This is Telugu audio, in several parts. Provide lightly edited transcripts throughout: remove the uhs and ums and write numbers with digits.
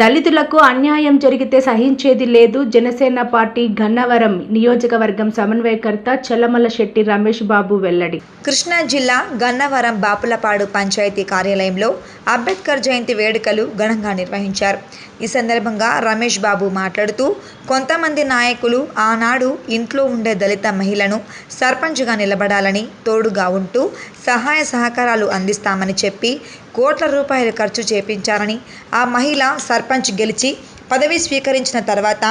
దళితులకు అన్యాయం జరిగితే సహించేది లేదు. జనసేన పార్టీ గన్నవరం నియోజకవర్గం సమన్వయకర్త చల్లమల శెట్టి రమేష్ బాబు వెల్లడి. కృష్ణా జిల్లా గన్నవరం బాపులపాడు పంచాయతీ కార్యాలయంలో అంబేద్కర్ జయంతి వేడుకలు ఘనంగా నిర్వహించారు. ఈ సందర్భంగా రమేష్ బాబు మాట్లాడుతూ, కొంతమంది నాయకులు ఆనాడు ఇంట్లో ఉండే దళిత మహిళను సర్పంచ్గా నిలబడాలని, తోడుగా ఉంటూ సహాయ సహకారాలు అందిస్తామని చెప్పి కోట్ల రూపాయలు ఖర్చు చేపించారని, ఆ మహిళ సర్పంచ్ గెలిచి పదవి స్వీకరించిన తర్వాత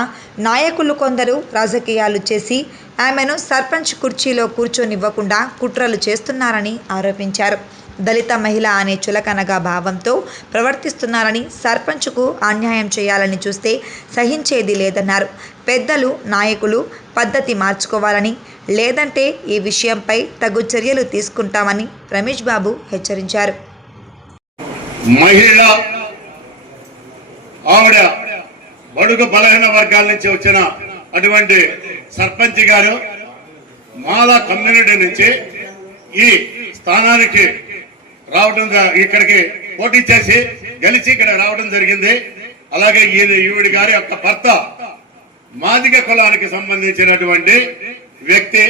నాయకులు కొందరు రాజకీయాలు చేసి ఆమెను సర్పంచ్ కుర్చీలో కూర్చొనివ్వకుండా కుట్రలు చేస్తున్నారని ఆరోపించారు. దళిత మహిళ అనే చులకనగా భావంతో ప్రవర్తిస్తున్నారని, సర్పంచ్కు అన్యాయం చేయాలని చూస్తే సహించేది లేదన్నారు. పెద్దలు, నాయకులు పద్ధతి మార్చుకోవాలని, లేదంటే ఈ విషయంపై తగు చర్యలు తీసుకుంటామని రమేష్ బాబు హెచ్చరించారు. మహిళ ఆవిడ బడుగు బలహీన వర్గాల నుంచి వచ్చిన అటువంటి సర్పంచ్ గారు మాలా కమ్యూనిటీ నుంచి ఈ స్థానానికి రావడం, ఇక్కడికి పోటీ చేసి గెలిచి ఇక్కడ రావడం జరిగింది. అలాగే ఈవిడి గారి యొక్క భర్త మాదిగ కులానికి సంబంధించినటువంటి వ్యక్తి.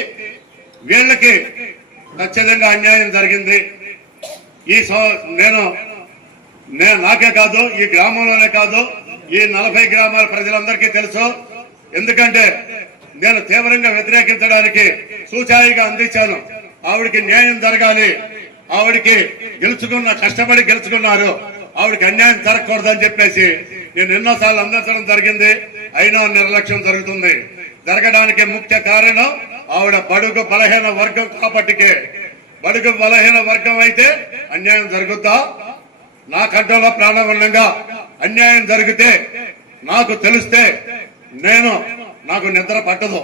వీళ్ళకి ఖచ్చితంగా అన్యాయం జరిగింది. నాకే కాదు, ఈ గ్రామంలోనే కాదు, ఈ 40 గ్రామాల ప్రజలందరికీ తెలుసు. ఎందుకంటే నేను తీవ్రంగా వ్యతిరేకించడానికి సూచాయిగా అందించాను. ఆవిడికి న్యాయం జరగాలి, ఆవిడికి కష్టపడి గెలుచుకున్నారు, ఆవిడికి అన్యాయం జరగకూడదని చెప్పేసి నేను ఎన్నోసార్లు అందించడం జరిగింది. అయినా నిర్లక్ష్యం జరుగుతుంది. జరగడానికి ముఖ్య కారణం ఆవిడ బడుగు బలహీన వర్గం కాబట్టికే. బడుగు బలహీన వర్గం అయితే అన్యాయం జరుగుద్దా? నా కంటలో ప్రాణవంతంగా అన్యాయం జరిగితే నాకు తెలిస్తే నాకు నిద్ర పట్టదు.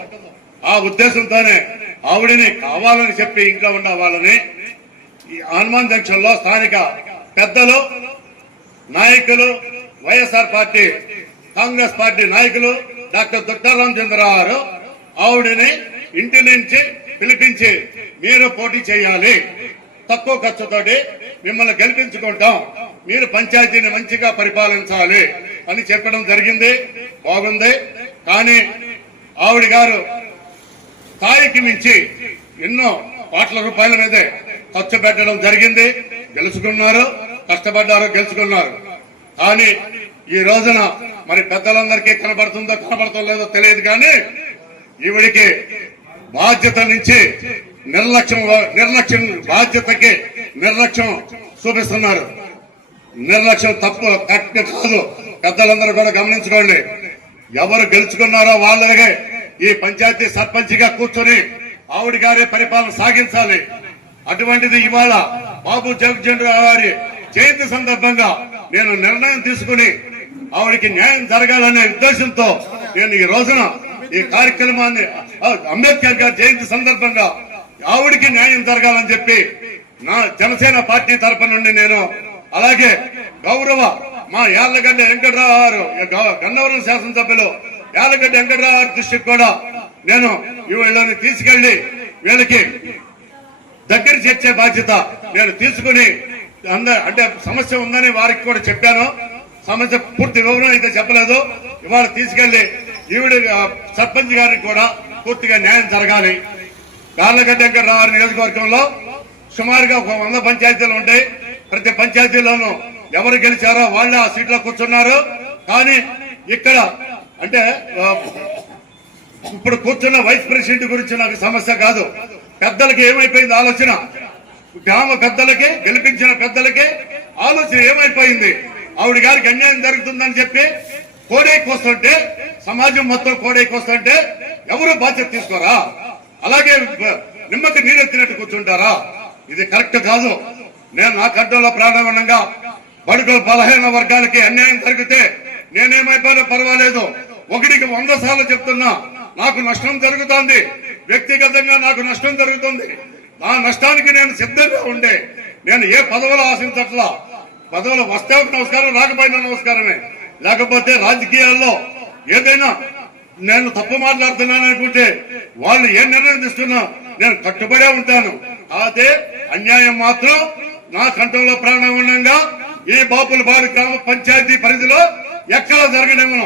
ఆ ఉద్దేశంతోనే ఆవిడని కావాలని చెప్పి ఇంట్లో ఉన్న వాళ్ళని ఈ హనుమాన్ జంక్షన్ లో స్థానిక పెద్దలు, నాయకులు, వైఎస్ఆర్ పార్టీ, కాంగ్రెస్ పార్టీ నాయకులు డాక్టర్ దుట్ట రామచంద్రరావు గారు ఆవిడని ఇంటి నుంచి పిలిపించి, మీరు పోటీ చేయాలి, తక్కువ ఖర్చుతోటి మిమ్మల్ని గెలిపించుకుంటాం, మీరు పంచాయతీని మంచిగా పరిపాలించాలి అని చెప్పడం జరిగింది. బాగుంది. కానీ ఆవిడ గారు స్థాయికి మించి ఎన్నో కోట్ల రూపాయల మీదే ఖర్చు పెట్టడం జరిగింది. గెలుచుకున్నారు, కష్టపడ్డారు, గెలుచుకున్నారు. కానీ ఈ రోజున మరి పెద్దలందరికీ కనబడుతుందో లేదో తెలియదు. కానీ ఈవిడికి బాధ్యత నుంచి బాధ్యతకి నిర్లక్ష్యం చూపిస్తున్నారు. నిర్లక్ష్యం తప్పు, కరెక్ట్ కాదు. పెద్దలందరూ కూడా గమనించుకోండి. ఎవరు గెలుచుకున్నారో వాళ్ళగే ఈ పంచాయతీ సర్పంచ్ గా కూర్చొని ఆవిడ గారి పరిపాలన సాగించాలి. అటువంటిది ఇవాళ బాబు జగజ్జనరావు గారి జయంతి సందర్భంగా నేను నిర్ణయం తీసుకుని ఆవిడికి న్యాయం జరగాలనే ఉద్దేశంతో నేను ఈ రోజున ఈ కార్యక్రమాన్ని అంబేద్కర్ గారి జయంతి సందర్భంగా ఆవిడికి న్యాయం జరగాలని చెప్పి నా జనసేన పార్టీ తరఫు నుండి నేను, అలాగే గౌరవ మా యార్లగడ్డ వెంకటరావు గారు, గన్నవరం శాసనసభ్యులు యార్లగడ్డ వెంకటరావు గారి దృష్టికి కూడా నేను వీళ్ళని తీసుకెళ్లి వీళ్ళకి దగ్గర చేర్చే బాధ్యత నేను తీసుకుని, అంటే సమస్య ఉందని వారికి కూడా చెప్పాను. సమస్య పూర్తి వివరం అయితే చెప్పలేదు. ఇవాళ తీసుకెళ్లి ఈవిడ సర్పంచ్ గారికి కూడా పూర్తిగా న్యాయం జరగాలి. యార్లగడ్డ వెంకటరావు గారి నియోజకవర్గంలో సుమారుగా 100 పంచాయతీలు ఉంటాయి. ప్రతి పంచాయతీలోనూ ఎవరు గెలిచారో వాళ్ళే ఆ సీట్లో కూర్చున్నారు. కానీ ఇక్కడ అంటే ఇప్పుడు కూర్చున్న వైస్ ప్రెసిడెంట్ గురించి నాకు సమస్య కాదు. పెద్దలకి ఏమైపోయింది ఆలోచన? గ్రామ పెద్దలకి, గెలిపించిన పెద్దలకి ఆలోచన ఏమైపోయింది? ఆవిడ గారికి అన్యాయం జరుగుతుందని చెప్పి కోడైకొస్తుంటే, సమాజం మొత్తం కోడైకొస్తుంటే ఎవరు బాధ్యత తీసుకోరా? అలాగే నిమ్మకి నీరెత్తినట్టు కూర్చుంటారా? ఇది కరెక్ట్ కాదు. నేను నా కంట్రోల్లో ప్రారంభంగా బడుగు బలహీన వర్గాలకి అన్యాయం జరిగితే నేనేమైపోయినా పర్వాలేదు. 1కి 100 సార్లు చెప్తున్నా, నాకు నష్టం జరుగుతోంది. వ్యక్తిగతంగా నాకు నష్టం జరుగుతుంది. నా నష్టానికి నేను సిద్ధంగా ఉండే, నేను ఏ పదవులు ఆశించట్లా. పదవులు వస్తే నమస్కారం, రాకపోయినా నమస్కారమే. లేకపోతే రాజకీయాల్లో ఏదైనా నేను తప్పు మాట్లాడుతున్నాను అనుకుంటే వాళ్ళు ఏ నిర్ణయం తీసుకున్నా నేను కట్టుబడే ఉంటాను. అదే అన్యాయం మాత్రం నా కంఠంలో ప్రాణంగా ఈ బాపులపాడు గ్రామ పంచాయతీ పరిధిలో ఎక్కడ జరగడేమో